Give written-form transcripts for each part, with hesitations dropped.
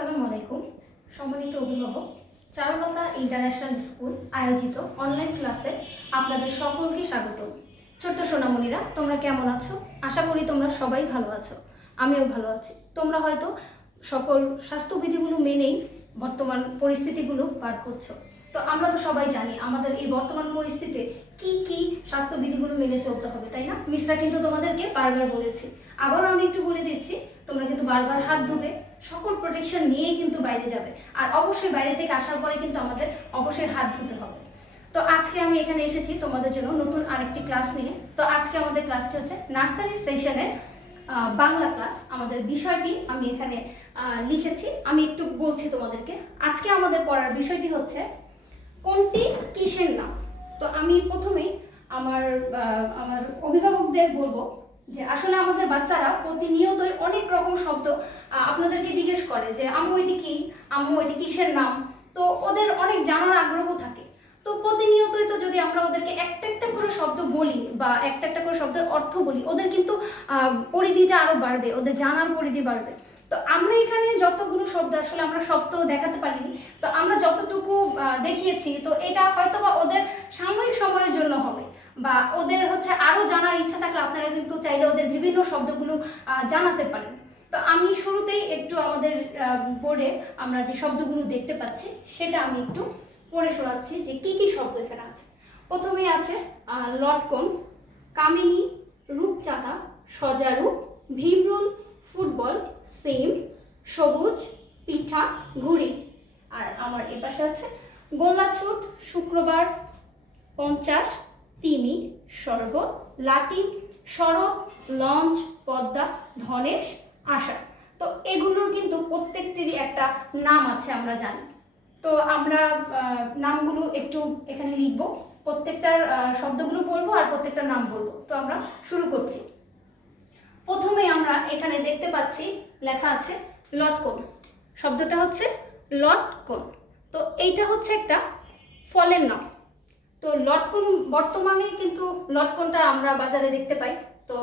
আসসালামু আলাইকুম। সম্মানিত অভিভাবক, চারুলতা ইন্টারন্যাশনাল স্কুল আয়োজিত অনলাইন ক্লাসে আপনাদের সকলকে স্বাগত। ছোট্ট সোনামণিরা, তোমরা কেমন আছো? আশা করি তোমরা সবাই ভালো আছো। আমিও ভালো আছি। তোমরা হয়তো সকল স্বাস্থ্যবিধিগুলো মেনেই বর্তমান পরিস্থিতিগুলো পার করছো। তো আমরা তো সবাই জানি আমাদের এই বর্তমান পরিস্থিতিতে কি স্বাস্থ্যবিধিগুলো মেনে চলতে হবে, তাই না? মিসরা কিন্তু তোমাদেরকে বারবার বলেছি, আবারও আমি একটু বলে দিচ্ছি, তোমরা কিন্তু বারবার হাত ধুবে, সকল প্রোটেকশন নিয়েই কিন্তু বাইরে যাবে। আর অবশ্যই বাইরে থেকে আসার পরে কিন্তু আমাদের অবশ্যই হাত ধুতে হবে। তো আজকে আমি এখানে এসেছি তোমাদের জন্য নতুন আরেকটি ক্লাস নিয়ে। তো আজকে আমাদের ক্লাসটি হচ্ছে নার্সারি সেশনের বাংলা ক্লাস। আমাদের বিষয়টি আমি এখানে লিখেছি, আমি একটু বলছি তোমাদেরকে। আজকে আমাদের পড়ার বিষয়টি হচ্ছে কোনটি কিসের নাম। তো আমি প্রথমেই আমার আমার অভিভাবকদের বলবো যে আসলে আমাদের বাচ্চারা প্রতিনিয়তই অনেক রকম শব্দ আপনাদেরকে জিজ্ঞেস করে যে আম্মু এটি কি, আম্মু এটি কিসের নাম। তো ওদের অনেক জানার আগ্রহ থাকে। তো প্রতিনিয়তই তো যদি আমরা ওদেরকে একটা একটা করে শব্দ বলি বা একটা একটা করে শব্দের অর্থ বলি, ওদের কিন্তু পরিধিটা আরও বাড়বে, ওদের জানার পরিধি বাড়বে। তো আমরা এখানে যতগুলো শব্দ, আসলে আমরা সব তো দেখাতে পারিনি, তো আমরা যতটুকু দেখিয়েছি, তো এটা হয়তো বা ওদের সাময়িক সময়ের জন্য হবে, বা ওদের হচ্ছে আরও জানার ইচ্ছা থাকলে আপনারা কিন্তু চাইলে ওদের বিভিন্ন শব্দগুলো জানাতে পারেন। তো আমি শুরুতেই একটু আমাদের বোর্ডে আমরা যে শব্দগুলো দেখতে পাচ্ছি সেটা আমি একটু পড়ে শোনাচ্ছি যে কি শব্দ এখানে আছে। প্রথমেই আছে লটকন, কামিনী, রূপচাঁদা, সজারু, ভীমরুল, ফুটবল, সিম, সবুজ, পিঠা, ঘুড়ি। আর আমার এপাশে আছে গোল্লাছুট, শুক্রবার, 50, তিমি, শরবত, লাটিম, শরৎ, লঞ্চ, পদ্মা, ধনেশ, আষাঢ়। তো এগুলোর কিন্তু প্রত্যেকটিরই একটা নাম আছে, আমরা জানি। তো আমরা নামগুলো একটু এখানে লিখবো, প্রত্যেকটার শব্দগুলো বলবো আর প্রত্যেকটার নাম বলবো। তো আমরা শুরু করছি। প্রথমে আমরা এখানে দেখতে পাচ্ছি লেখা আছে লটকন। শব্দটা হচ্ছে লটকন। তো এইটা হচ্ছে একটা ফলের নাম। তো লটকন, বর্তমানে কিন্তু লটকনটা আমরা বাজারে দেখতে পাই। তো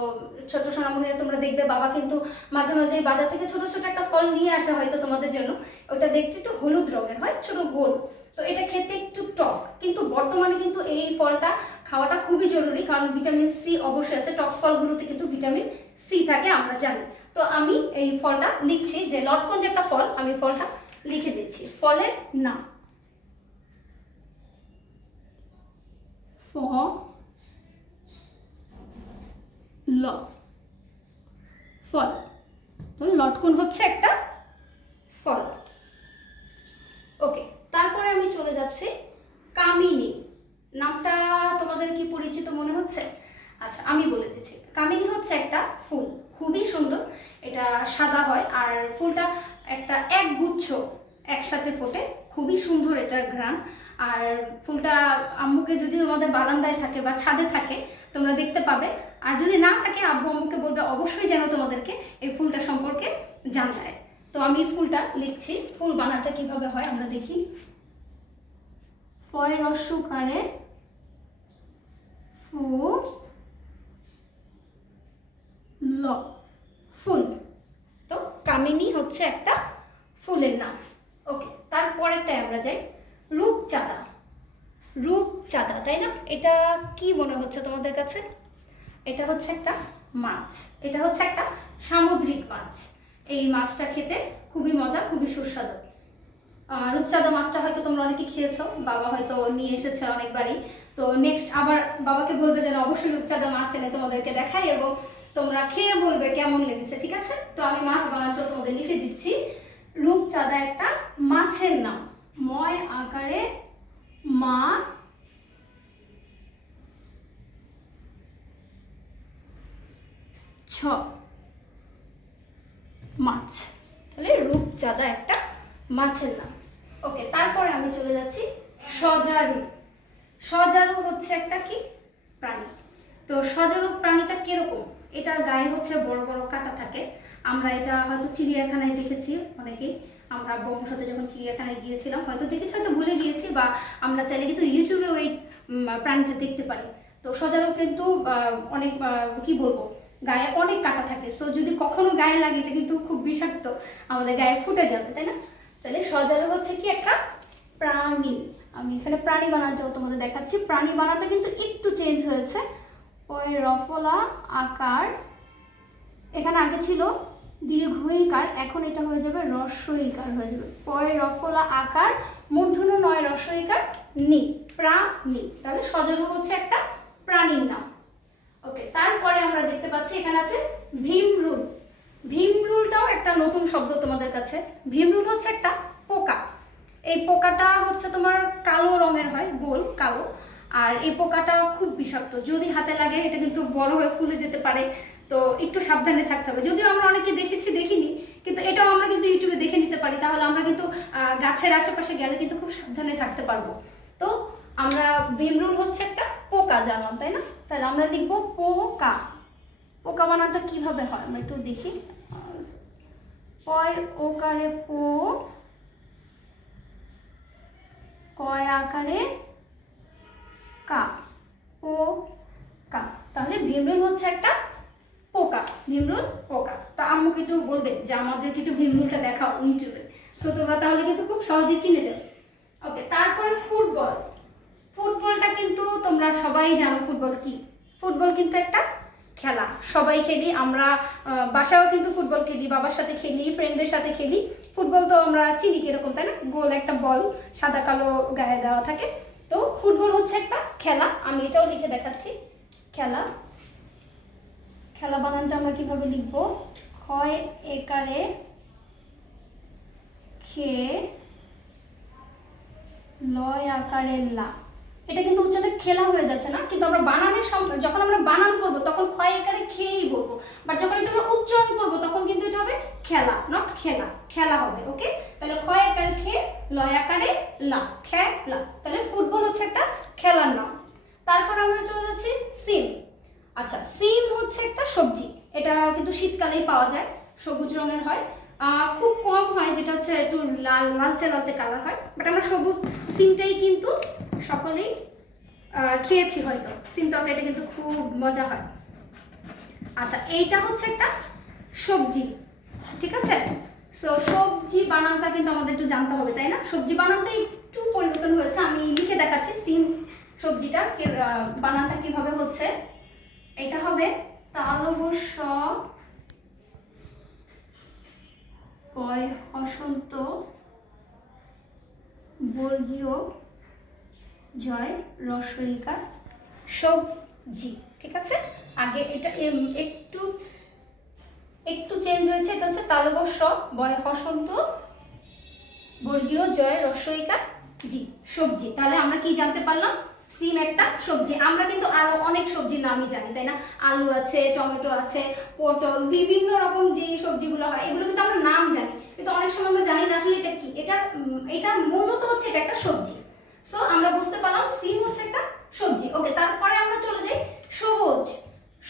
ছোট সোনামণিরা, তোমরা দেখবে বাবা কিন্তু মাঝে মাঝে বাজার থেকে ছোট ছোট একটা ফল নিয়ে আসা হয়তো তোমাদের জন্য। ওটা দেখতে একটু হলুদ রঙের হয়, ছোট গোল। তো এটা খেতে একটু টক, কিন্তু বর্তমানে কিন্তু এই ফলটা খাওয়াটা খুবই জরুরি, কারণ ভিটামিন সি অবশ্যই আছে। টক ফলগুলোতে কিন্তু ভিটামিন সি থাকে, আমরা জানি। তো আমি এই ফলটা লিখছি, যে লটকন যে একটা ফল, আমি ফলটা লিখে দিচ্ছি। ফলের নাম ফল। তো লটকন হচ্ছে একটা ফল। ওকে, তারপরে আমি চলে যাচ্ছি কামিনী। নামটা তোমাদের কি পরিচিত মনে হচ্ছে? আচ্ছা, আমি বলে দিচ্ছি। কামিনী হচ্ছে একটা ফুল, খুবই সুন্দর। এটা সাদা হয়, আর ফুলটা একটা একগুচ্ছ একসাথে ফোটে, খুবই সুন্দর এটার ঘ্রাণ। আর ফুলটা আম্মুকে যদি তোমাদের বারান্দায় থাকে বা ছাদে থাকে, তোমরা দেখতে পাবে। আর যদি না থাকে, আব্বু আম্মুকে বলবে অবশ্যই যেন তোমাদেরকে এই ফুলটা সম্পর্কে জানায়। তো আমি ফুলটা লিখছি। ফুল বানাটা কিভাবে হয় আমরা দেখি। ফয় রস্যকারে ফু ল, ফুল। তো কামিনী হচ্ছে একটা ফুলের নাম। ওকে, তারপরেরটাই আমরা যাই। রূপচাঁদা। রূপচাঁদা, তাই না? এটা কি মনে হচ্ছে তোমাদের কাছে? এটা হচ্ছে একটা মাছ। এটা হচ্ছে একটা সামুদ্রিক মাছ। এই মাছটা খেতে খুবই মজা, খুবই সুস্বাদু। রূপচাঁদা মাছটা হয়তো তোমরা অনেকে খেয়েছো, বাবা হয়তো নিয়ে এসেছে অনেকবারই। তো নেক্সট আবার বাবাকে বলবে যেন অবশ্যই রূপচাঁদা মাছ এনে তোমাদেরকে দেখাই, এবং তোমরা খেয়ে বলবে কেমন লেগেছে, ঠিক আছে? তো আমি মাছ বানাতে তোমাদের লিখে দিচ্ছি। রূপচাঁদা একটা মাছের নাম। ময় আকারে মা ছ, মাছ। তাহলে রূপচাঁদা একটা মাছের নাম। ওকে, তারপরে আমি চলে যাচ্ছি সজারু। সজারু হচ্ছে একটা কি প্রাণী। তো সজারু প্রাণীটা কিরকম? এটার গায়ে হচ্ছে বড় বড় কাঁটা থাকে। আমরা এটা হয়তো চিড়িয়াখানায় দেখেছি অনেকেই। আমরা বউর সাথে যখন চিড়িয়াখানায় গিয়েছিলাম হয়তো দেখেছি, হয়তো ভুলে গিয়েছি, বা আমরা চাইলে কিন্তু ইউটিউবেও এই প্রাণীটা দেখতে পারি। তো সজারু কিন্তু অনেক কি বলবো, গায়ে অনেক কাটা থাকে, সো যদি কখনো গায়ে লাগে এটা কিন্তু খুব বিষাক্ত, আমাদের গায়ে ফুটে যাবে, তাই না? তাহলে সজারু হচ্ছে কি একটা প্রাণী। আমি এখানে প্রাণী বানানটাও তোমাদের দেখাচ্ছি। প্রাণী বানানটা কিন্তু একটু চেঞ্জ হয়েছে। ওই রফলা আকার, এখানে আগে ছিল দীর্ঘ ইকার, এখন এটা হয়ে যাবে হ্রস্ব ইকার হয়ে যাবে। পয় রফলা আকার মূর্ধন্য নয় হ্রস্ব ইকার নি, প্রাণী। তাহলে সজারু হচ্ছে একটা প্রাণীর নাম। ওকে, তারপরে আমরা দেখতে পাচ্ছি এখানে আছে ভীমরুল। ভীমরুলটাও একটা নতুন শব্দ তোমাদের কাছে। ভীমরুল হচ্ছে একটা পোকা। এই পোকাটা হচ্ছে তোমার কালো রঙের হয়, গোল কালো, আর এই পোকাটা খুব বিষাক্ত। যদি হাতে লাগে এটা কিন্তু বড় হয়ে ফুলে যেতে পারে, তো একটু সাবধানে থাকতে হবে। যদিও আমরা অনেকে দেখেছি, দেখিনি, কিন্তু এটাও আমরা কিন্তু ইউটিউবে দেখে নিতে পারি। তাহলে আমরা কিন্তু গাছের আশেপাশে গেলে কিন্তু খুব সাবধানে থাকতে পারবো। তো আমরা ভীমরুল হচ্ছে একটা পোকা জানলাম, তাই না? তাহলে আমরা লিখবো পোকা। পোকা বানানটা কিভাবে হয় আমরা একটু দেখি। পয় ওকারে পো, কয় আকারে কা, ও কা। তাহলে ভীমরুল হচ্ছে একটা পোকা, ভীমরুল পোকা। তা আম্মুকে একটু বলবে যে আমাদেরকে একটু ভীমরুলটা দেখাও ইউটিউবে, সো তোমরা তাহলে কিন্তু খুব সহজে চিনে যাবে। ওকে, তারপরে ফুটবল। ফুটবলটা কিন্তু তোমরা সবাই জানো ফুটবল কি। ফুটবল কিন্তু একটা খেলা, সবাই খেলি আমরা, বাসায়ও কিন্তু ফুটবল খেলি, বাবার সাথে খেলি, ফ্রেন্ডদের সাথে খেলি। ফুটবল তো আমরা চিনি কিরকম, তাই না? গোল একটা বল, সাদা কালো গায়ে দেওয়া থাকে। তো ফুটবল হচ্ছে একটা খেলা, আমি এটাও লিখে দেখাচ্ছি। খেলা, খেলা বানানটা আমরা কিভাবে লিখবো? ক্ষয় একারে খে, লয় আকারে লা। এটা কিন্তু উচ্চারণে খেলা হয়ে যাচ্ছে না, কিন্তু আমরা বানানের সময় যখন আমরা বানান করবো তখন ক্ষয় আকারে খেয়েই বলবো, বাট যখন এটা আমরা উচ্চারণ করবো তখন কিন্তু এটা হবে খেলা, নট খেলা, খেলা হবে। ওকে, তাহলে ক্ষয় আকারে খে, লয় আকারে লা, খেলা। তাহলে ফুটবল হচ্ছে একটা খেলার নাম। তারপর আমরা চলে যাচ্ছি সিম। আচ্ছা, সিম হচ্ছে একটা সবজি, এটা কিন্তু শীতকালেই পাওয়া যায়, সবুজ রঙের হয়, খুব কম হয় যেটা হচ্ছে একটু লাল লালচে লালচে কালার হয়, বাট আমরা সবুজ সিমটাই কিন্তু সকলেই খেয়েছি হয়তো। সিম তরকারিটা কিন্তু খুব মজা হয়। আচ্ছা, এইটা হচ্ছে একটা সবজি, ঠিক আছে? সো সবজি বানানটা কিন্তু আমাদের একটু জানতে হবে, তাই না? সবজি বানানটা একটু পরিবর্তন হয়েছে, আমি লিখে দেখাচ্ছি সিম সবজিটা বানানটা কিভাবে হচ্ছে। এটা হবে তালবস্য পয় হসন্ত বর্গীয় জয় রস্বইকার সবজি, ঠিক আছে? আগে এটা একটু একটু চেঞ্জ হয়েছে, এটা হচ্ছে তালবস্য বয় হসন্ত বর্গীয় জয় রস্বইকার জি, সবজি। তাহলে আমরা কি জানতে পারলাম? সিম একটা সবজি। আমরা কিন্তু আরো অনেক সবজির নামই জানি, তাই না? আলু আছে, টমেটো আছে, পটল, বিভিন্ন রকম যে সবজিগুলো হয় এগুলো কিন্তু আমরা নাম জানি, কিন্তু অনেক সময় আমরা জানি না আসলে এটা কি। এটা মূলত হচ্ছে এটা একটা সবজি। সো আমরা বুঝতে পারলাম সিম হচ্ছে একটা সবজি। ওকে, তারপরে আমরা চলে যাই সবুজ।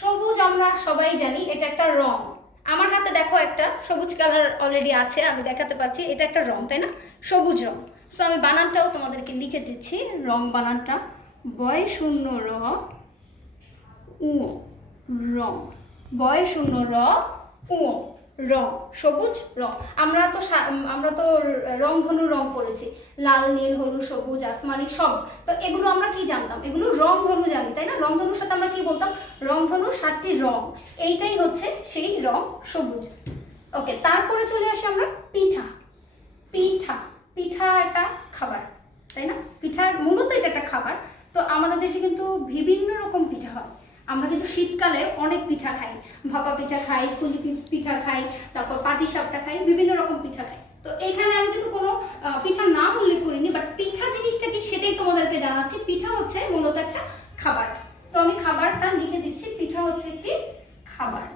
সবুজ আমরা সবাই জানি এটা একটা রং। আমার হাতে দেখো একটা সবুজ কালার অলরেডি আছে, আমি দেখাতে পাচ্ছি, এটা একটা রং, তাই না? সবুজ রং। সো আমি বানানটাও তোমাদেরকে লিখে দিচ্ছি, রং বানানটা বয় শূন্য র উ, রং, বয় শূন্য র উ, রং, সবুজ রং। আমরা তো রংধনু রং পড়েছি, লাল নীল হলুদ সবুজ আসমানি সব। তো এগুলো আমরা কি জানতাম? এগুলো রংধনু জানি, তাই না? রংধনুর সাথে আমরা কি বলতাম? রংধনুর 7টি রং, এইটাই হচ্ছে সেই রং সবুজ। ওকে, তারপরে চলে আসি আমরা পিঠা। পিঠা, পিঠা একটা খাবার, তাই না? পিঠা মূলত এটা একটা খাবার। তো আমাদের দেশে কিন্তু বিভিন্ন রকম পিঠা হয়। আমরা কিন্তু শীতকালে অনেক পিঠা খাই, ভাপা পিঠা খাই, পুলি পিঠা খাই, তারপর পাটিসাপটা খাই, বিভিন্ন রকম পিঠা খাই। তো এখানে আমি কিন্তু কোনো পিঠার নাম উল্লেখ করিনি, বাট পিঠা জিনিসটা কি সেটাই তোমাদেরকে জানাচ্ছি। পিঠা হচ্ছে মূলত একটা খাবার। তো আমি খাবারটা লিখে দিচ্ছি, পিঠা হচ্ছে একটি খাবার।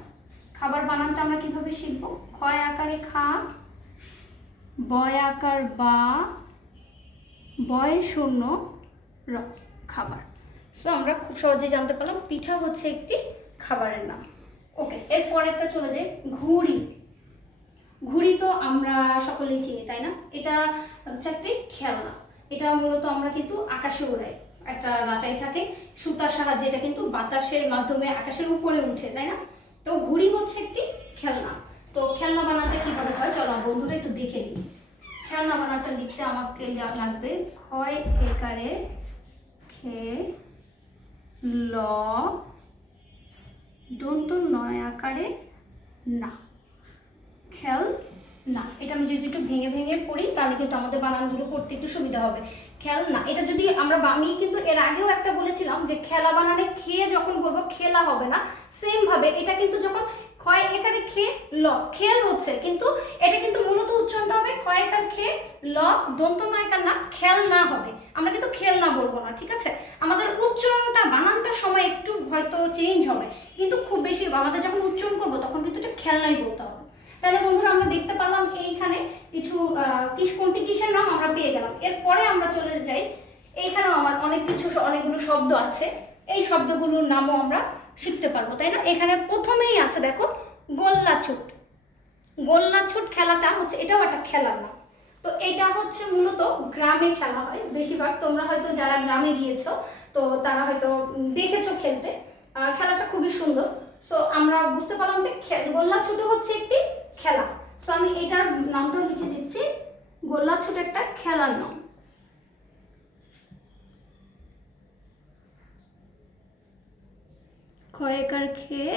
খাবার বানানটা আমরা কিভাবে শিখবো? ক্ষয় আকারে খা, বয় আকার বা, বয় শূন্য র, খাবার। সো আমরা খুব সহজেই জানতে পারলাম পিঠা হচ্ছে একটি খাবারের নাম। ওকে, এরপরেরটা চলে যাই ঘুড়ি। ঘুড়ি তো আমরা সকলেই চিনি, তাই না? এটা হচ্ছে একটি খেলনা। এটা মূলত আমরা কিন্তু আকাশে উড়াই, একটা লাটাই থাকে সুতার সাহায্যে, এটা কিন্তু বাতাসের মাধ্যমে আকাশের উপরে উঠে, তাই না? তো ঘুড়ি হচ্ছে একটি খেলনা। তো খেলনা বানাতে কিভাবে হয় চলো বন্ধুরা একটু দেখে নিই। খেলনা বানাতে লিখতে আমাকে লাগবে ক্ষয় একারে খে ল দন্ত নয় আকারে না, খেল না। এটা আমি যদি একটু ভেঙে ভেঙে পড়ি তাহলে কিন্তু আমাদের বানানগুলো করতে একটু সুবিধা হবে। খেল না, এটা যদি আমি কিন্তু এর আগেও একটা বলেছিলাম যে খেলা বানানে খেয়ে যখন বলবো খেলা হবে না, সেম ভাবে এটা কিন্তু যখন ক্ষয় একারে খে ল খেল হচ্ছে, কিন্তু এটা কিন্তু মূলত উচ্চারণটা হবে ক্ষয় একার খে ল দন্ত নয়কার না, খেল না হবে। আমরা কিন্তু খেল না বলবো না, ঠিক আছে? আমাদের উচ্চারণটা বানানটার সময় একটু হয়তো চেঞ্জ হবে, কিন্তু খুব বেশি আমাদের যখন উচ্চারণ করবো তখন কিন্তু এটা খেলনাই বলতে হবে। তাহলে বন্ধুরা আমরা দেখতে পারলাম এইখানে কিছু কোনটি কিসের নাম আমরা পেয়ে গেলাম। এরপরে আমরা চলে যাই, এইখানেও আমার অনেকগুলো শব্দ আছে, এই শব্দগুলোর নামও আমরা শিখতে পারবো, তাই না? এখানে প্রথমেই আছে দেখো গোল্লাছুট। গোল্লাছুট খেলাটা হচ্ছে, এটাও একটা খেলার নাম। তো এটা হচ্ছে মূলত গ্রামে খেলা হয় বেশিরভাগ, তোমরা হয়তো যারা গ্রামে গিয়েছো তো তারা হয়তো দেখেছো খেলতে। খেলাটা খুবই সুন্দর। সো আমরা বুঝতে পারলাম যে গোল্লাছুট হচ্ছে একটি খেলা। সো আমি এটার নামটা লিখে দিচ্ছি, গোল্লাছুট একটা খেলার নাম। ক্ষয় আকার খেয়ে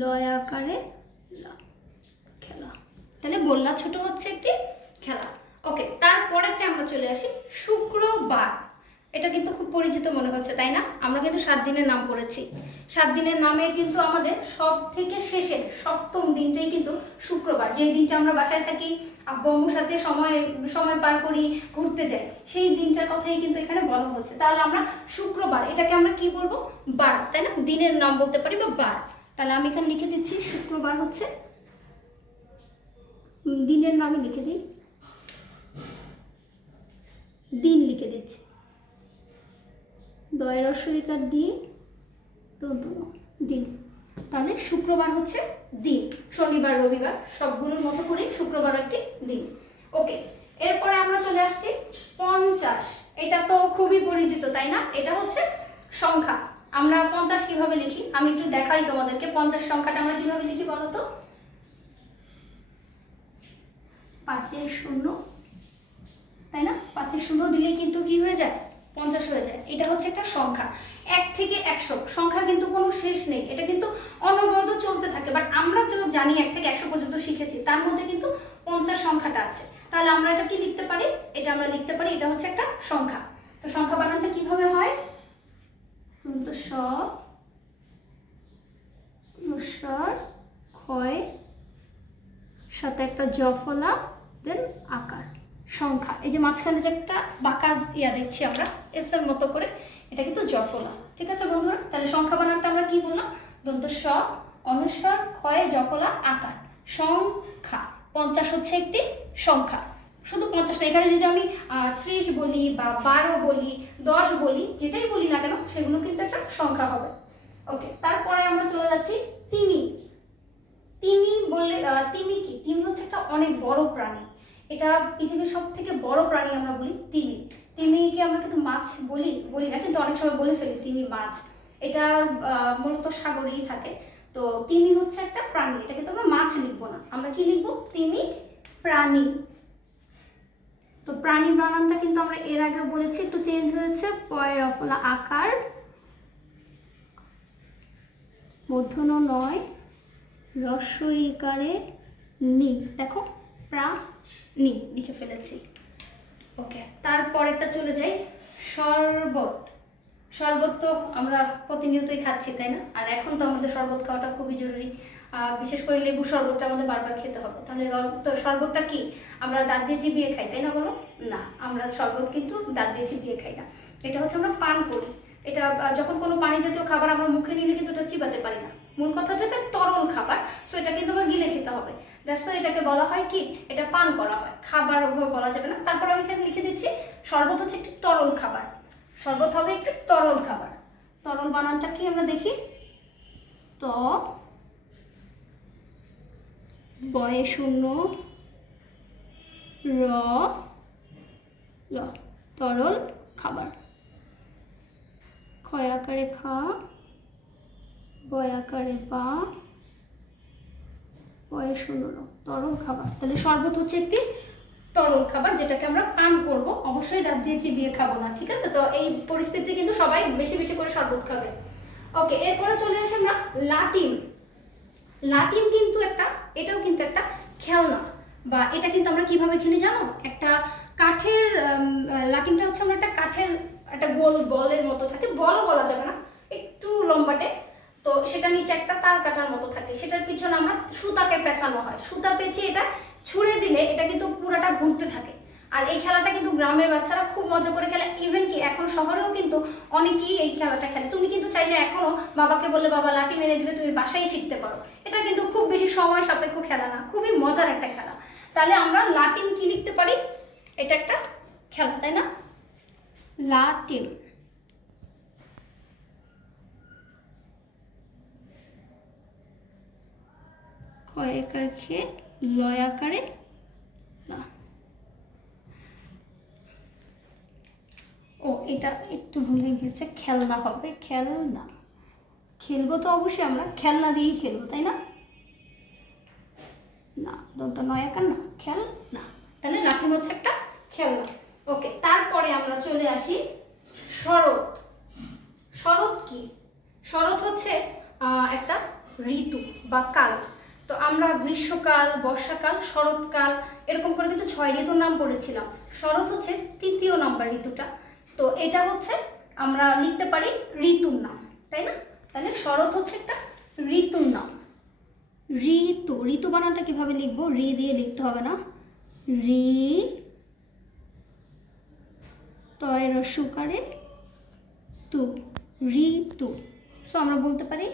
লয় আকারে খেলা, তাহলে গোল্লাছুট হচ্ছে একটি খেলা। ওকে, তারপরেরটা আমরা চলে আসি শুক্রবার। এটা কিন্তু খুব পরিচিত মনে হচ্ছে, তাই না? আমরা কিন্তু 7 দিনের নাম পড়েছি। 7 দিনের নামে কিন্তু আমাদের সব থেকে শেষের 7ম দিনটাই কিন্তু শুক্রবার, যেই দিনটা আমরা বাসায় থাকি, আব্বুর সাথে সময় পার করি, ঘুরতে যাই, সেই দিনটার কথাই কিন্তু এখানে বলা হচ্ছে। তাহলে আমরা শুক্রবার, এটাকে আমরা কি বলবো? বার, তাই না? দিনের নাম বলতে পারি বা বার। তাহলে আমি এখানে লিখে দিচ্ছি শুক্রবার হচ্ছে দিনের নামই লিখে দিই, দিন লিখে দিচ্ছি, দয়ের রস্বইকার দিয়ে দিন। তাহলে শুক্রবার হচ্ছে দিন, শনিবার রবিবার সবগুলোর মতো করে শুক্রবার একটি দিন। ওকে, এরপরে আমরা চলে আসছি 50। এটা তো খুবই পরিচিত, তাই না? এটা হচ্ছে সংখ্যা। আমরা 50 কিভাবে লিখি আমি একটু দেখাই তোমাদেরকে। 50 সংখ্যাটা আমরা কিভাবে লিখি বলো তো? 5-এর 0, তাই না? 5-এর 0 দিলে কিন্তু কি হয়ে যায়? 50 হয়ে যায়। এটা হচ্ছে একটা সংখ্যা। 1 থেকে 100 সংখ্যার কিন্তু কোনো শেষ নেই, এটা কিন্তু অনবরত চলতে থাকে। বাট আমরা যে জানি 1 থেকে 100 পর্যন্ত শিখেছি, তার মধ্যে কিন্তু 50 সংখ্যাটা আছে। তাহলে আমরা এটা কি লিখতে পারি? এটা আমরা লিখতে পারি এটা হচ্ছে একটা সংখ্যা। তো সংখ্যা বানানটা কিভাবে হয়? তো স রস্বর ক্ষয় সাথে একটা জফলা দেন আকার, সংখ্যা। এই যে মাঝখানে যে একটা বাঁকা দেখছি আমরা এস এর মতো করে, এটা কিন্তু জফলা, ঠিক আছে বন্ধুরা? তাহলে সংখ্যা বানানটা আমরা কি বললাম? দন্ত স অনুস্বর ক্ষয়ে জফলা আকার, সংখ্যা। 50 হচ্ছে একটি সংখ্যা। শুধু 50 না, এখানে যদি আমি 30 বলি বা 12 বলি, 10 বলি, যেটাই বলি না কেন সেগুলো কিন্তু একটা সংখ্যা হবে। ওকে, তারপরে আমরা চলে যাচ্ছি তিমি। তিমি বললে তিমি কি? তিমি হচ্ছে একটা অনেক বড় প্রাণী। এটা পৃথিবীর সব থেকে বড় প্রাণী আমরা বলি তিমি। তিমিকে আমরা কিন্তু মাছ বলি না, কিন্তু অনেক সময় বলে ফেলি তিমি মাছ। এটা মূলত সাগরেই থাকে। তো তিমি হচ্ছে একটা প্রাণী, এটা কিন্তু আমরা মাছ লিখবো না, আমরা কি লিখবো? তিমি প্রাণী। তো প্রাণী বানানটা কিন্তু আমরা এর আগে বলেছি, একটু চেঞ্জ হয়েছে। পয়ের রফলা আকার, মূর্ধন্য নয়, রস্বইকারে নি, দেখো প্রাণী লিখে ফেলেছি। ওকে, তারপরেরটা চলে যাই শরবত। শরবত তো আমরা প্রতিনিয়তই খাচ্ছি, তাই না? আর এখন তো আমাদের শরবত খাওয়াটা খুবই জরুরি, বিশেষ করে লেবু শরবতটা আমাদের বারবার খেতে হবে। তাহলে শরবতটা কি আমরা দাঁত দিয়ে চিবিয়ে খাই, তাই না? বলো না, আমরা শরবত কিন্তু দাঁত দিয়ে চিবিয়ে খাই না, এটা হচ্ছে আমরা পান করি। এটা যখন কোনো পানি জাতীয় খাবার আমরা মুখে নিলে কিন্তু এটা চিবাতে পারি না। মূল কথা হচ্ছে তরল খাবার, সো এটা কিন্তু আবার গিলে খেতে হবে। দ্যাটস ওয়াই এটাকে বলা হয় কি, এটা পান করা হয়, খাবার ওভাবে বলা যাবে না। তারপর আমি এখানে লিখে দিচ্ছি শরবত হচ্ছে একটি তরল খাবার, শরবত হবে একটি তরল খাবার। তরল বানানটা কি আমরা দেখি, ত বয়ে 0 র ল, তরল খাবার। ক্ষয় আকারে খা বয়াকারে বা, বয়ে শূন্য তরল খাবার। তাহলে শরবত হচ্ছে একটি তরল খাবার যেটাকে আমরা পান করব, অবশ্যই দাঁত দিয়ে চিবিয়ে খাবো না, ঠিক আছে? তো এই পরিস্থিতি কিন্তু সবাই বেশি বেশি করে শরবত খাবে। ওকে, এরপরে চলে আসি আমরা লাটিম। লাটিম কিন্তু এটাও কিন্তু একটা খেলনা, বা এটা কিন্তু আমরা কিভাবে খেলি জানো? একটা কাঠের, লাটিমটা হচ্ছে আমরা একটা কাঠের একটা গোল বলের মতো থাকে, বলও বলা যাবে না, একটু লম্বাটে, তো সেটা নিচে একটা তার কাটার মতো থাকে, সেটার পিছনে আমরা সুতাকে পেঁচানো হয়, সুতা পেঁচিয়ে এটা ছুঁড়ে দিলে এটা কিন্তু পুরাটা ঘুরতে থাকে। আর এই খেলাটা কিন্তু গ্রামের বাচ্চারা খুব মজা করে খেলে, ইভেন কি এখন শহরেও কিন্তু অনেকেই এই খেলাটা খেলে। তুমি কিন্তু চাইলে এখনো বাবাকে বললে বাবা লাঠি মেরে দিবে, তুমি বাসায় শিখতে পারো। এটা কিন্তু খুব বেশি সময় সাপেক্ষ খেলা না, খুবই মজার একটা খেলা। তাহলে আমরা লাটিম কি লিখতে পারি? এটা একটা খেলা, তাই না? লাটিম। কয়েকার খেয়ে লয়াকারে না। ও, এটা একটু ভুলে গেছে, খেলনা হবে, খেলনা। খেলবো তো অবশ্যই আমরা খেলনা দিয়েই খেলবো, তাই না? না, দন্ত নয়াকার না, খেলনা। তাহলে লাঠিম হচ্ছে একটা খেলনা। ওকে, তারপরে আমরা চলে আসি শরৎ। শরৎ কি? শরৎ হচ্ছে একটা ঋতু বা কাল। তো আমরা গ্রীষ্মকাল, বর্ষাকাল, শরৎকাল এরকম করে কিন্তু 6 ঋতুর নাম পড়েছিলাম। শরৎ হচ্ছে 3য় নাম্বার ঋতুটা। তো এটা হচ্ছে আমরা লিখতে পারি ঋতুর নাম, তাই না? তাহলে শরৎ হচ্ছে একটা ঋতুর নাম। ঋতু, ঋতু বানানটা কিভাবে লিখবো? রি দিয়ে লিখতে হবে না, রি তয় রস্যকারে তু, ঋতু। সো আমরা বলতে পারি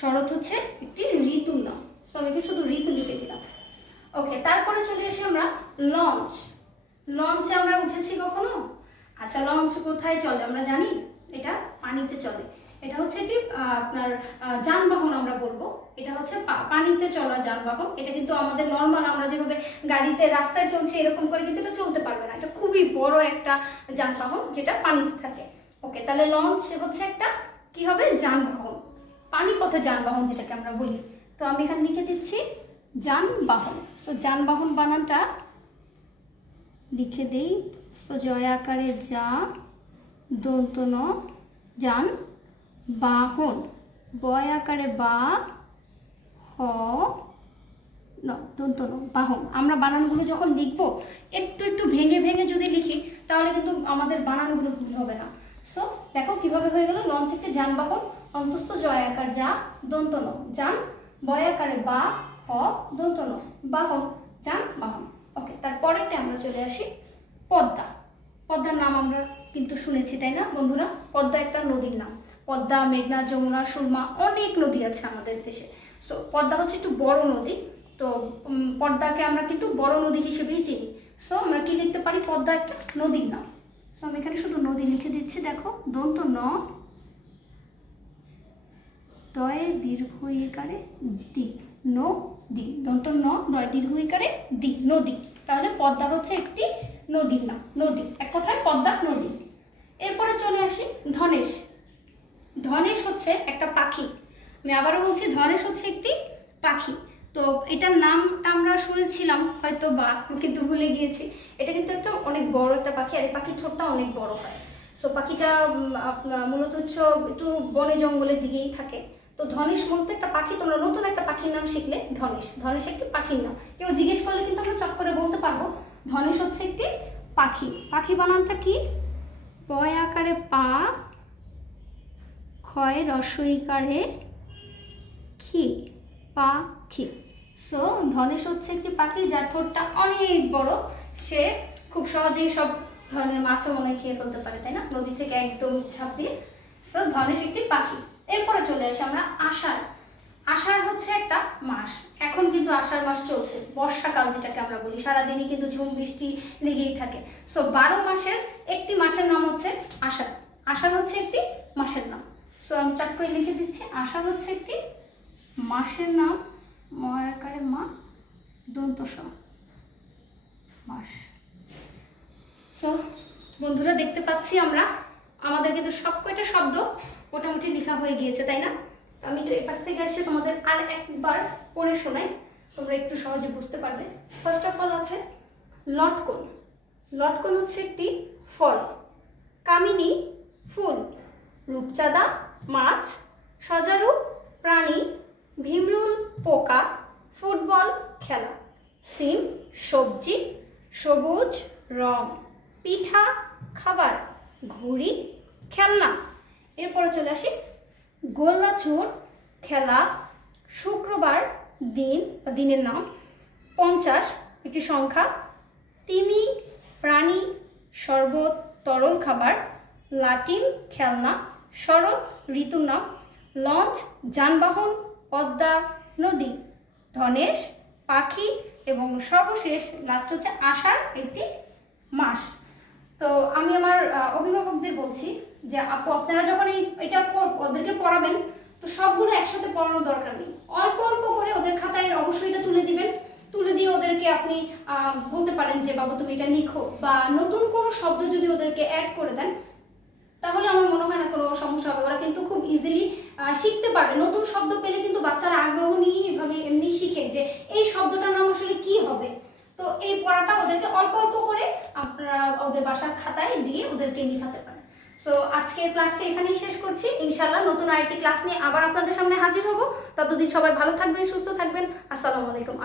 শরৎ হচ্ছে একটি ঋতুর নাম। সো আমি শুধু ঋতু লিখে দিলাম। ওকে, তারপরে চলে আসি আমরা লঞ্চ। লঞ্চে আমরা উঠেছি কখনো? আচ্ছা, লঞ্চ কোথায় চলে আমরা জানি? এটা পানিতে চলে। এটা হচ্ছে কি আপনার যানবাহন আমরা বলবো। এটা হচ্ছে পানিতে চলা যানবাহন। এটা কিন্তু আমাদের নর্মাল আমরা যেভাবে গাড়িতে রাস্তায় চলছি এরকম করে কিন্তু এটা চলতে পারবে না। এটা খুবই বড় একটা যানবাহন যেটা পানিতে থাকে। ওকে, তাহলে লঞ্চ হচ্ছে একটা কি হবে? যানবাহন, পানিপথে যানবাহন যেটাকে আমরা বলি। তো আমি এখানে লিখে দিচ্ছি যানবাহন। সো যানবাহন বানানটা লিখে দিই। সো জয় আকারে যা, দন্ত ন, যান বাহন, বয় আকারে বা, হ ন, দন্ত ন, বাহন। আমরা বানানগুলো যখন লিখবো একটু একটু ভেঙে ভেঙে যদি লিখি তাহলে কিন্তু আমাদের বানানগুলো ভুল হবে না। সো দেখো কিভাবে হয়ে গেল। লঞ্চ একটি যানবাহন, অন্তস্থ জয় আকার যা, দন্ত ন, যান, বয় আকারে বা, হ, দন্ত ন, বাহন, যান বাহন। ওকে, তারপরেরটা আমরা চলে আসি পদ্মা। পদ্মার নাম আমরা কিন্তু শুনেছি, তাই না বন্ধুরা? পদ্মা একটা নদীর নাম। পদ্মা, মেঘনা, যমুনা, সুরমা, অনেক নদী আছে আমাদের দেশে। সো পদ্মা হচ্ছে একটু বড় নদী। তো পদ্মাকে আমরা কিন্তু বড় নদী হিসেবেই চিনি। সো আমরা কি লিখতে পারি? পদ্মা একটা নদীর নাম। সো আমি এখানে শুধু নদী লিখে দিচ্ছি। দেখো, দন্ত ন, দয় দীর্ঘ ইকারে দি, নদী, দন্ত ন, দয় দীর্ঘ ইকারে দি, নদী। তাহলে পদ্মা হচ্ছে একটি নদীর নাম, নদী, এক কথায় পদ্মা নদী। এরপরে চলে আসি ধনেশ। ধনেশ হচ্ছে একটা পাখি। আমি আবারও বলছি, ধনেশ হচ্ছে একটি পাখি। তো এটার নামটা আমরা শুনেছিলাম হয়তো বা, কিন্তু ভুলে গিয়েছি। এটা কিন্তু একটা অনেক বড় একটা পাখি, আর এই পাখির ঠোঁটটা অনেক বড় হয়। সো পাখিটা মূলত হচ্ছে একটু বনে জঙ্গলের দিকেই থাকে। তো ধনেশ মূলত একটা পাখি। তোমরা নতুন একটা পাখির নাম শিখলে ধনেশ। ধনেশ একটি পাখির নাম। কেউ জিজ্ঞেস করলে কিন্তু আমরা চট করে বলতে পারবো ধনেশ হচ্ছে একটি পাখি। পাখি বানানটা কি? পয় আকারে পা, ক্ষয় রস্বইকারে খি, পাখি। সো ধনেশ হচ্ছে একটি পাখি যার ঠোঁটটা অনেক বড়। সে খুব সহজেই সব ধরনের মাছও মনে খেয়ে ফেলতে পারে, তাই না? নদী থেকে একদম ঝাঁপ দিয়ে। সো ধনেশ একটি পাখি। এরপরে চলে আসি আমরা আষাঢ়। আষাঢ় হচ্ছে একটা মাস। এখন কিন্তু আষাঢ় মাস চলছে, বর্ষাকাল যেটাকে আমরা বলি। সারাদিনই কিন্তু ঝুম বৃষ্টি লেগেই থাকে। সো 12 মাসের একটি মাসের নাম হচ্ছে আষাঢ়। আষাঢ় হচ্ছে একটি মাসের নাম। সো আমি চট করে লিখে দিচ্ছি, আষাঢ় হচ্ছে একটি মাসের নাম। ময়াকারে মা, দন্ত স, মাস। সো বন্ধুরা, দেখতে পাচ্ছি আমরা আমাদের কিন্তু সব কয়টা শব্দ মোটামুটি লেখা হয়ে গিয়েছে, তাই না? আমি তো এই পাশ থেকে এসে তোমাদের আর একবার পড়ে শোনাই, তোমরা একটু সহজে বুঝতে পারবে। ফার্স্ট অফ অল আছে লটকন। লটকন হচ্ছে একটি ফল। কামিনী ফুল। রূপচাঁদা মাছ। সজারু প্রাণী। ভীমরুল পোকা। ফুটবল খেলা। সিম সবজি। সবুজ রং। পিঠা খাবার। ঘুড়ি খেলনা। এরপরে চলে আসি গোল্লাছুট খেলা। শুক্রবার দিন বা দিনের নাম। 50 একটি সংখ্যা। তিমি প্রাণী। শরবত তরল খাবার। লাটিম খেলনা। শরৎ ঋতুর নাম। লঞ্চ যানবাহন। পদ্মা নদী। ধনেশ পাখি। এবং সর্বশেষ লাস্ট হচ্ছে আষাঢ় একটি মাস। তো আমি আমার অভিভাবকদের বলছি যে আপু আপনারা যখন এটা ওদেরকে পড়াবেন তো সবগুলো একসাথে পড়ানোর দরকার নেই, অল্প অল্প করে ওদের খাতায় অবশ্যই এটা তুলে দিবেন। তুলে দিয়ে ওদেরকে আপনি বলতে পারেন যে বাবা তুমি এটা লিখো, বা নতুন কোনো শব্দ যদি ওদেরকে অ্যাড করে দেন তাহলে আমার মনে হয় না কোনো সমস্যা হবে। ওরা কিন্তু খুব ইজিলি শিখতে পারবে। নতুন শব্দ পেলে কিন্তু বাচ্চারা আগ্রহ নিয়ে এভাবে এমনি শিখে যে এই শব্দটার নাম আসলে কি হবে। তো এই পড়াটা ওদেরকে অল্প অল্প করে আপনারা ওদের বাসার খাতায় দিয়ে ওদেরকে লিখাতে পারেন। সো আজকের ক্লাসটা এখানেই শেষ করছি। ইনশাল্লাহ নতুন আরেকটি ক্লাস নিয়ে আবার আপনাদের সামনে হাজির হব। ততদিন সবাই ভালো থাকবেন, সুস্থ থাকবেন। আসসালামু আলাইকুম।